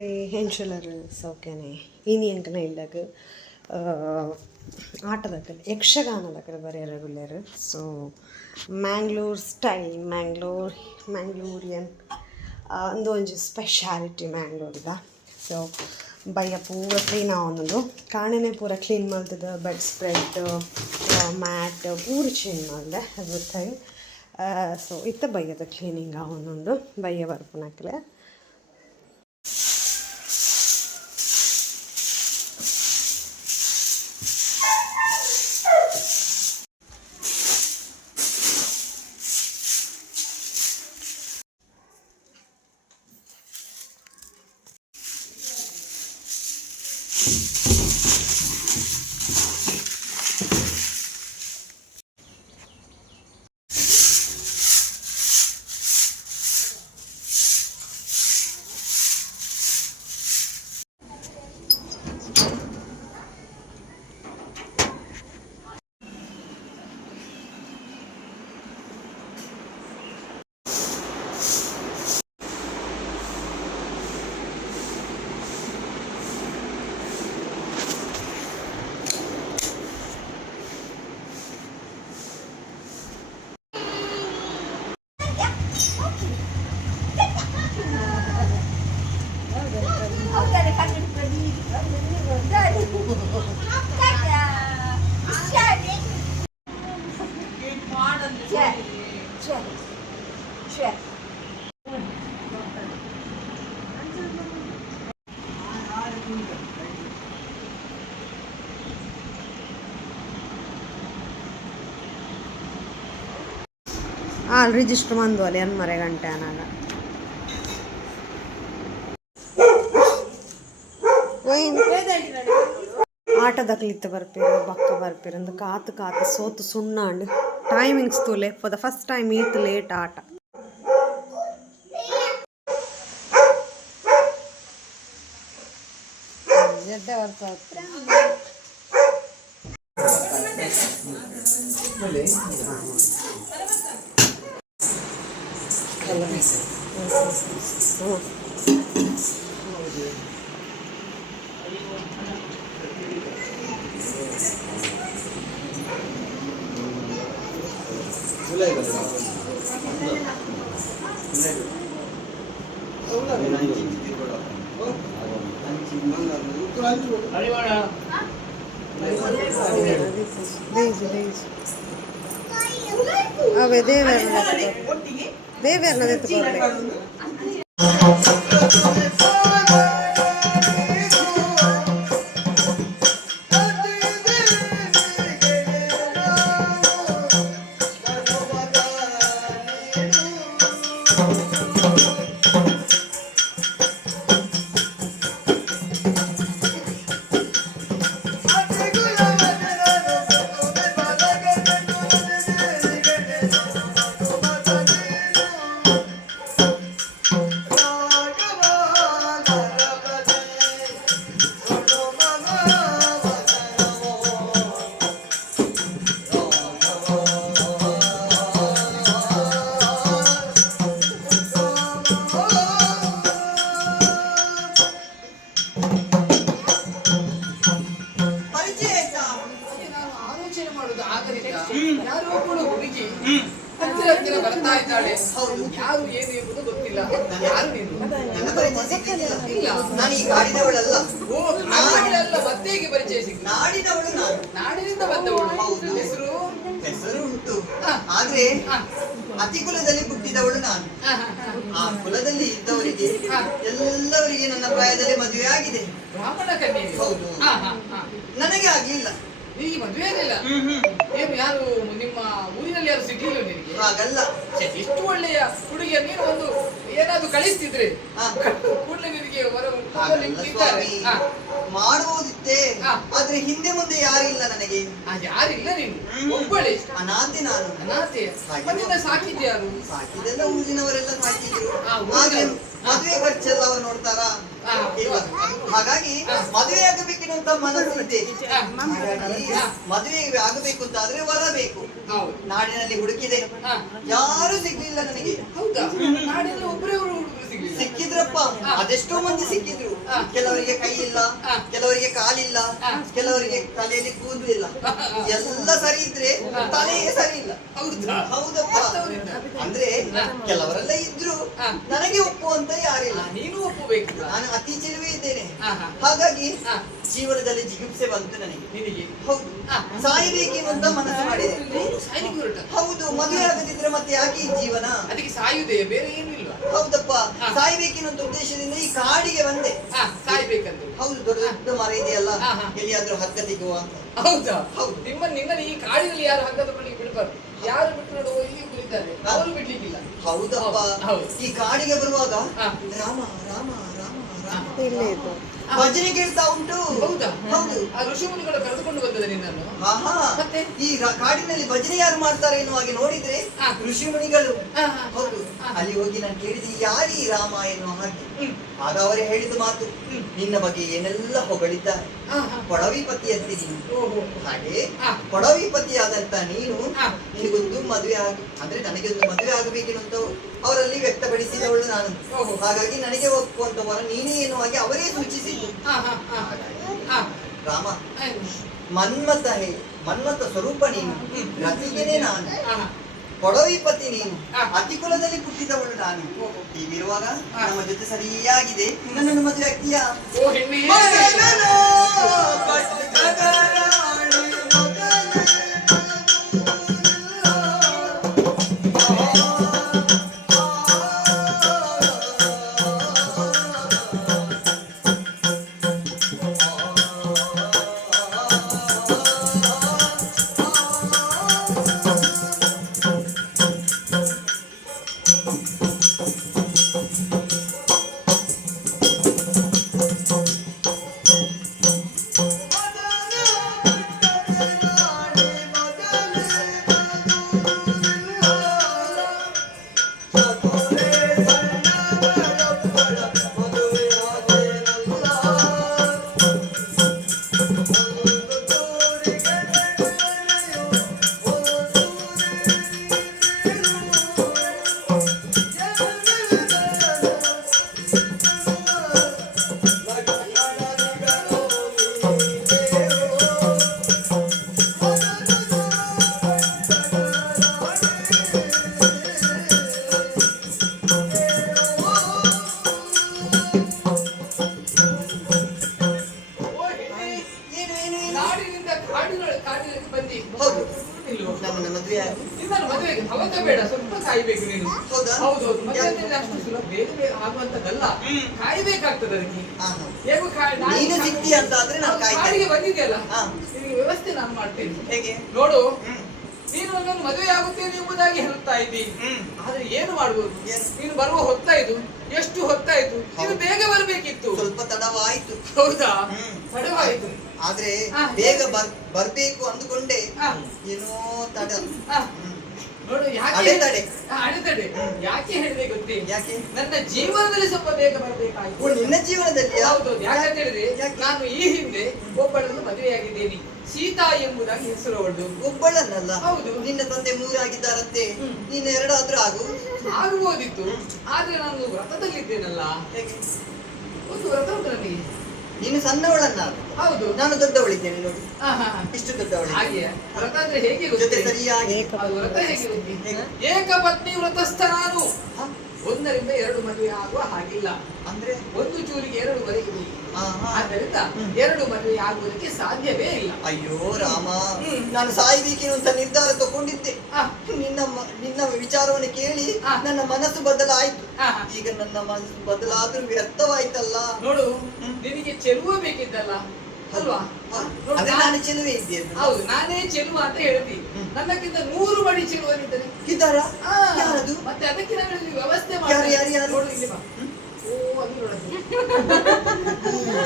ಹೆಂಚುಲರು ಸೌಖ್ಯನೇ ಇನಿಯಂಕನ ಇಲ್ದಾಗ ಆಟದಕ್ಕಲ್ಲ ಯಕ್ಷಗಾನದಕ್ಕಲ್ಲ ಬರೀ regular so Mangalore style Mangalorean ಒಂದು ಒಂಜಿ ಸ್ಪೆಷಾಲಿಟಿ ಮ್ಯಾಂಗ್ಳೂರ್ದ ಸೊ ಬಯ್ಯ ಪೂರ ಕ್ಲೀನ್ ಆವೊಂದು ಕಾಣೆನೇ ಪೂರ ಕ್ಲೀನ್ ಮಲ್ತದ ಬೆಡ್ ಸ್ಪ್ರೆಡ್ ಮ್ಯಾಟ್ ಪೂರ ಚೇಂಜ್ ಮಾಡಿದೆ ಎವ್ರಿಥಿಂಗ್ ಸೊ ಇತ್ತ ಬಯ್ಯದ ಕ್ಲೀನಿಂಗ್ ಆವೊಂದುಂಡು ಬಯ್ಯ ಬರ್ಪುನಕ್ಲೆ ರಿಜಿಸ್ಟರ್ ಮಂದೋಲಿ ಅನ್ಮರೆ ಗಂಟೆ ಅನಾಗ ಆಟದ ಕ್ಲಿತ್ತ ಬರ್ಪೇರು ಬಕ್ಕ ಬರ್ಪೇರು ಅಂದ ಕಾತು ಸೋತು ಸುಣ್ಣಾಂಡು ಟೈಮಿಂಗ್ಸ್ ತೂಲೆ ಫಾರ್ ದ ಫಸ್ಟ್ ಟೈಮ್ ಈತ್ ಲೇಟ್ ಆಟ ಅವೇ ದೇವೇರ್ನ ಎತ್ಕೊಳ್ಬೇಕು ಯಾರು ಏನು ಎಂಬುದು ಗೊತ್ತಿಲ್ಲ. ಯಾರು ನೀನು? ನಾನು ಈ ಕಾಡಿನವಳಲ್ಲ. ನಾಡಿನಲ್ಲ ಮತ್ತೆ ಹೇಗೆ ಪರಿಚಯ ಸಿಗ್ತದೆ? ನಾಡಿನವಳು ನಾನು. ನಾಡಿನಿಂದ ಬಂದವಳು. ಹೆಸರು ಉಂಟು, ಆದ್ರೆ ಅತಿಕುಲದಲ್ಲಿ ಹುಟ್ಟಿದವಳು ನಾನು. ಆ ಕುಲದಲ್ಲಿ ಇದ್ದವರಿಗೆ ಎಲ್ಲವರಿಗೆ ನನ್ನ ಪ್ರಾಯದಲ್ಲಿ ಮದುವೆ ಆಗಿದೆ. ಬ್ರಾಹ್ಮಣ ಕನ್ಯೆ. ಹೌದು. ನನಗೆ ಆಗ್ಲಿಲ್ಲ. ನಿನಗೆ ಮದುವೆ ಆಗಲಿಲ್ಲ? ಏನು ಯಾರು ನಿಮ್ಮ ಊರಿನಲ್ಲಿ ಯಾರು ಸಿಗ್ಲಿಲ್ಲ ನಿನಗೆ? ಹಾಗಲ್ಲ. ಎಷ್ಟು ಒಳ್ಳೆಯ ಹುಡುಗಿಯ ನೀನು ಒಂದು ಏನಾದ್ರು ಕಳಿಸ್ತಿದ್ರೆ ಕೂಡಲೇ ನಿನಗೆ ಮಾಡುವುದಿತ್ತೆ. ಆದ್ರೆ ಹಿಂದೆ ಮುಂದೆ ಯಾರಿಲ್ಲ ನನಗೆ. ಯಾರಿಲ್ಲ ನೀನು ಒಬ್ಬಳೆ ಅನಾಥೆ. ನಾನು ಅನಾಥೆ. ಸಾಕಿದ್ಯಾರು? ಸಾಕಿದೆಲ್ಲ ಊರಿನವರೆಲ್ಲ ಸಾಕಿದ್ರು. ಮದುವೆ ಖರ್ಚೆಲ್ಲ ಅವರು ನೋಡ್ತಾರಾ? ಹಾಗಾಗಿ ಮದುವೆ ಆಗಬೇಕೆನ್ನುವಂತ ಮನಸ್ಸಿದೆ. ಮದುವೆ ಆಗಬೇಕು ಅಂತ ಆದ್ರೆ ವರ ಬೇಕು. ನಾಡಿನಲ್ಲಿ ಹುಡುಕಿದೆ, ಯಾರು ಸಿಗ್ಲಿಲ್ಲ ನನಗೆ. ಹೌದಾ? ನಾಡಿನಲ್ಲಿ ಒಬ್ಬರೇ ಹುಡುಗರು ಸಿಗ್ಲಿಲ್ಲ. ಸಿಕ್ಕಿದ್ರಪ್ಪ, ಅದೆಷ್ಟೋ ಮಂದಿ ಸಿಕ್ಕಿದ್ರು. ಕೆಲವರಿಗೆ ಕೈ ಇಲ್ಲ, ಕೆಲವರಿಗೆ ಕಾಲಿಲ್ಲ, ಕೆಲವರಿಗೆ ತಲೆಯಲ್ಲಿ ಕೂದಲು ಇಲ್ಲ. ಎಲ್ಲ ಸರಿ ಇದ್ರೆ ತಲೆಗೆ ಸರಿ ಇಲ್ಲ. ಹೌದಪ್ಪ. ಅಂದ್ರೆ ಕೆಲವರೆಲ್ಲ ಇದ್ರು, ನನಗೆ ಒಪ್ಪುವಂತ ಯಾರಿಲ್ಲ. ನೀನು ಒಪ್ಪಬೇಕು. ನಾನು ಅತಿ ಚೆಲುವೆ ಇದ್ದೇನೆ, ಹಾಗಾಗಿ ಜೀವನದಲ್ಲಿ ಜಿಗುಪ್ಸೆ ಬಂತು ನನಗೆ. ನಿನಗೆ ಹೌದು, ಸಾಯಬೇಕೆನ್ನುವಂತ ಮನಸ್ಸು ಮಾಡಿದೆ. ಸಾಯ್ಲಿಕ್ಕೆ ಹೊರಟ. ಹೌದು, ಮದುವೆ ಆಗದಿದ್ರೆ ಮತ್ತೆ ಯಾಕೆ ಈ ಜೀವನ? ಅದಕ್ಕೆ ಸಾಯುವುದೇ, ಬೇರೆ ಏನು ಇಲ್ವಾ? ಹೌದಪ್ಪ, ಸಾಯ್ಬೇಕೆನ್ನುವಂತ ಉದ್ದೇಶದಿಂದ ಈ ಕಾಡಿಗೆ ಬಂದೆ. ಸಾಯ್ಬೇಕಂತ. ಹೌದು, ದೊಡ್ಡ ದೊಡ್ಡ ಮರ ಇದೆಯಲ್ಲ, ಎಲ್ಲಿಯಾದ್ರೂ ಹಗ್ಗ ತೆಗುವ ಅಂತ. ಹೌದಾ? ಹೌದು. ನಿನ್ನ ಈ ಕಾಡಿನಲ್ಲಿ ಯಾರು ಹಗ್ಗ ತಗೊಳ್ಳಿಕ್ಕೆ ಬಿಡ್ಬಾರ್ದು. ಯಾರು ಬಿಟ್ಟು ನೋಡುವ ಇಲ್ಲಿ ಕುಳಿತಾರೆ, ಅವರು ಬಿಡ್ಲಿಕ್ಕಿಲ್ಲ. ಹೌದಪ್ಪ. ಹೌದು. ಈ ಕಾಡಿಗೆ ಬರುವಾಗ ರಾಮ ರಾಮ ರಾಮ ರಾಮ ಇಲ್ಲೇ ಇದ್ದು ಭಜನೆ ಕೇಳ್ತಾ ಉಂಟು. ಹೌದಾ? ಹೌದು. ಆ ಋಷಿಮುನಿಗಳು ಕರೆದುಕೊಂಡು ಬಂದದ ನಿನ್ನನ್ನು. ಆಹಾ, ಮತ್ತೆ ಈ ಕಾಡಿನಲ್ಲಿ ಭಜನೆ ಯಾರು ಮಾಡ್ತಾರೆ ಎನ್ನುವ ಹಾಗೆ ನೋಡಿದ್ರೆ ಋಷಿ ಮುನಿಗಳು. ಹೌದು, ಅಲ್ಲಿ ಹೋಗಿ ನಾನು ಕೇಳಿದೆ, ಯಾರೀ ರಾಮ ಎನ್ನುವ ಹಾಗೆ. ಆಗ ಅವರೇ ಹೇಳಿದ ಮಾತು, ನಿನ್ನ ಬಗ್ಗೆ ಏನೆಲ್ಲ ಹೊಗಳಿದ್ದಾರೆ. ಪಡವಿಪತಿ ಅಂತೆ ನೀನು. ಹಾಗೆ ಪಡವಿಪತಿಯಾದಂತ ನೀನು, ನಿನಗೊಂದು ಮದುವೆ ಅಂದ್ರೆ ನನಗೆ ಒಂದು ಮದುವೆ ಆಗಬೇಕೆನ್ನುವಂತ ಅವರಲ್ಲಿ ವ್ಯಕ್ತಪಡಿಸಿದವಳು ನಾನು. ಹಾಗಾಗಿ ನನಗೆ ಒಪ್ಪುವಂತವರ ನೀನೇ ಎನ್ನುವ ಹಾಗೆ ಅವರೇ ಸೂಚಿಸಿದ್ದು. ರಾಮ, ಮನ್ಮಥ ಸ್ವರೂಪ ನೀನು, ರತಿಗೆನೆ ನಾನು, ಪಡವಿಪತಿ ನೀನು, ಅತಿಕುಲದಲ್ಲಿ ಹುಟ್ಟಿದವಳು ನಾನು. ಹೀಗಿರುವಾಗ ನಮ್ಮ ಜೊತೆ ಸರಿಯಾಗಿದೆ, ನನ್ನನ್ನು ಮದುವೆ ಆಗ್ತೀಯಾ? ಹೌದು, ನನ್ನ ಮದುವೆ ಆಗಿ ನಿನ್ನನ್ನು ಮದುವೆಗೆ ಅವತ್ತ ಬೇಡ, ಸ್ವಲ್ಪ ಕಾಯ್ಬೇಕು ನೀನು. ಹೌದಾ? ಹೌದೌದು. ಮದುವೆ ಅಷ್ಟು ಸುಲಭ ಬೇಗ ಬೇಗ ಆಗುವಂತದ್ದಲ್ಲ, ಕಾಯ್ಬೇಕಾಗ್ತದೆ ಅದಕ್ಕೆ. ಹೇಗೂ ನೀನು ಸಿಗ್ತೀಯ ಅಂತ ಆದ್ರೆ ನಾನು ಕಾಯ್ತೇನೆ. ಕಾಡಿಗೆ ಬಂದಿದೆಯಲ್ಲ, ನಿನಗೆ ವ್ಯವಸ್ಥೆ ನಾನು ಮಾಡ್ತೇನೆ. ಹೇಗೆ? ನೋಡು, ನೀನು ನನ್ನನ್ನು ಮದುವೆ ಆಗುತ್ತೇನೆ ಎಂಬುದಾಗಿ ಹೇಳ್ತಾ ಇದ್ದೀನಿ. ಆದ್ರೆ ಏನು ಮಾಡ್ಬೋದು? ನೀನು ಬರುವ ಹೊತ್ತಾಯ್ತು, ಎಷ್ಟು ಹೊತ್ತಾಯ್ತು, ನೀನು ಬೇಗ ಬರ್ಬೇಕಿತ್ತು. ಸ್ವಲ್ಪ ತಡವಾಯ್ತು. ಹೌದಾ? ತಡವಾಯ್ತು. ಆದ್ರೆ ಬೇಗ ಬರ್ಬೇಕು ಅಂದುಕೊಂಡೆ, ಏನೋ ತಡ. ನೋಡು, ಯಾಕೆ ಅಡೆತಡೆ ಯಾಕೆ ಹೇಳಿದೆ ಗೊತ್ತೇ? ಯಾಕೆ? ನನ್ನ ಜೀವನದಲ್ಲಿ ಸ್ವಲ್ಪ ಬೇಗ ಬರ್ಬೇಕಾಯ್ತು. ನಿನ್ನ ಜೀವನದಲ್ಲಿ? ಹೌದು. ಯಾಕಂತ ಹೇಳಿದ್ರೆ, ನಾನು ಈ ಹಿಂದೆ ಒಬ್ಬಳನ್ನು ಮದುವೆಯಾಗಿದ್ದೇನೆ. ಸೀತಾ ಎಂಬುದಾಗಿ ಹೆಸರು ಅವಳು. ಒಬ್ಬಳನ್ನಲ್ಲ? ಹೌದು. ನಿನ್ನ ತಂದೆ 3 ಆಗಿದ್ದಾರಂತೆ, ನೀನು 2 ಆದ್ರೂ ಆಗುವುದಿತ್ತು. ಆದ್ರೆ ನಾನು ವ್ರತದಲ್ಲಿದ್ದೇನಲ್ಲ. ಹೇಗೆ? ಒಂದು ವ್ರತ ಉಂಟು ನನಗೆ. ನೀನು ಸಣ್ಣವಳನ್ನ? ಹೌದು. ನಾನು ದೊಡ್ಡವಳಿದ್ದೇನೆ ನೋಡಿ, ಇಷ್ಟು ದೊಡ್ಡವಳು. ಹಾಗೆ ವ್ರತ ಅಂದ್ರೆ ಹೇಗೆ ಜೊತೆ ಗೊತ್ತೇ? ಸರಿಯಾಗಿ ಅದು ವ್ರತ ಹೇಗೆ ಗೊತ್ತೇ? ಏಕಪತ್ನಿ ವ್ರತಸ್ಥ ನಾನು. 1 ರಿಂದ 2 ಮದುವೆ ಆಗುವ ಹಾಗಿಲ್ಲ. ಅಂದ್ರೆ 1 ಚೂರಿಗೆ 2 ವರೆಗೆ ಹೋಗಿ. ಆದ್ದರಿಂದ 2 ಮದುವೆ ಆಗುವುದಕ್ಕೆ ಸಾಧ್ಯವೇ ಇಲ್ಲ. ಅಯ್ಯೋ ರಾಮ, ನಾನು ಸಾಯ್ಬೇಕೇನು ನಿರ್ಧಾರ ತಗೊಂಡಿದ್ದೆ. ನಿನ್ನ ವಿಚಾರವನ್ನು ಕೇಳಿ ನನ್ನ ಮನಸ್ಸು ಬದಲಾಯ್ತು. ಈಗ ನನ್ನ ಮನಸ್ಸು ಬದಲಾದ್ರೂ ವ್ಯರ್ಥವಾಯ್ತಲ್ಲ. ನೋಡು, ನಿನಗೆ ಚೆಲುವ ಬೇಕಿದ್ದಲ್ಲ ಅಲ್ವಾ? ಅದೇ ನಾನು ಚೆಲುವೆ ಇದ್ದೇನೆ. ಹೌದು, ನಾನೇ ಚೆಲುವ ಅಂತ ಹೇಳ್ತೀನಿ. ನನ್ನಕ್ಕಿಂತ 100 ಬಡಿ ಚೆಲುವನಿದ್ದಾರೆ. ಇದ್ದಾರಾ? ಯಾರದು? ಮತ್ತೆ ಅದಕ್ಕೆ ನಾನು ಇಲ್ಲಿ ವ್ಯವಸ್ಥೆ ಯಾರು? ನೋಡು, ಇಲ್ಲಿ ಬಾ. ಓ, ಅಲ್ಲಿ ನೋಡೋದು.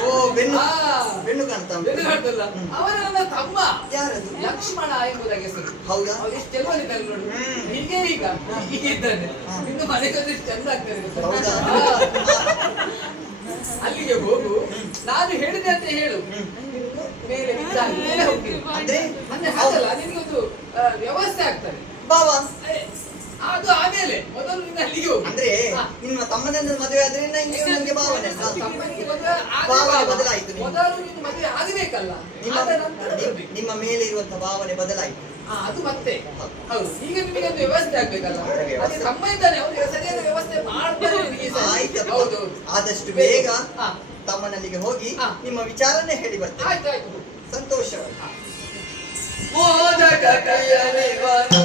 ಓ, ಬೆನ್ನು ಕಾಣ್ತಲ್ಲ. ಅವರ ನನ್ನ ತಮ್ಮ. ಯಾರದು? ಲಕ್ಷ್ಮಣ ಎಂಬುದಾಗಿ ಹೆಸರು. ಹೌದಾ? ಎಷ್ಟು ಚೆಲುವನಿದ್ದಾರೆ ನೋಡು. ಹೀಗೆ ಹೀಗೆ ಇದ್ದಾನೆ. ಇನ್ನು ಮನೆಗೆ ಎಷ್ಟು ಚಂದ ಆಗ್ತದೆ ಗೊತ್ತಾ? ಹೌದಾ? ಅಲ್ಲಿಗೆ ಹೋಗು, ನಾನು ಹೇಳಿದೆ ಅಂತ ಹೇಳು. ಮೇಲೆ ಹೋಗಿ ಅಂದ್ರೆ ಹಾಗಲ್ಲ, ನಿನಗೊಂದು ವ್ಯವಸ್ಥೆ ಆಗ್ತದೆ. ಬಾವಾ, ಅದು ಆಮೇಲೆ ಮೊದಲು ನೀನು ಅಲ್ಲಿಗೆ ಹೋಗು. ಅಂದ್ರೆ ಹಾ. ನಿಮ್ಮ ತಮ್ಮನನ್ನು ಮದುವೆ ಆದ್ರೆ ನಿಮಗೆ ಭಾವನೆ ಅಲ್ಲ? ತಮ್ಮನಿಗೆ ಮದುವೆ ಭಾವನೆ ಆಗುವಾಗ ಬದಲಾಯಿತು ನಿಮ್ಗೆ. ಮೊದಲು ನೀನು ಮದುವೆ ಆಗಬೇಕಲ್ಲ, ನಿಮ್ಮ ಆದ ನಂತರ ಬರ್ಬೇಕು. ನಿಮ್ಮ ಮೇಲೆ ಇರುವಂತ ಭಾವನೆ ಬದಲಾಯಿತು. ಅದು ಮತ್ತೆ ಹೌದು. ಈಗ ನಿಮಗೆ ಒಂದು ವ್ಯವಸ್ಥೆ ಆಗ್ಬೇಕಲ್ಲ, ವ್ಯವಸ್ಥೆ. ಅದೇ ತಮ್ಮ ಇದ್ದಾನೆ, ಅವ್ರಿಗೆ ಸರಿಯಾದ ವ್ಯವಸ್ಥೆ ಮಾಡ್ತಾರೆ ನಿನಗೆ ಸರಿ. ಆಯ್ತಪ್ಪ. ಹೌದು ಆದಷ್ಟು ಬೇಗ ಹಾ. ತಮ್ಮನಲ್ಲಿಗೆ ಹೋಗಿ ಹಾ. ನಿಮ್ಮ ವಿಚಾರನ್ನೇ ಹೇಳಿ ಬರ್ತೇನೆ. ಆಯ್ತು ಆಯ್ತು. ಸಂತೋಷ. ಮೋದಕ ಕೈಯಲ್ಲಿ ಬರು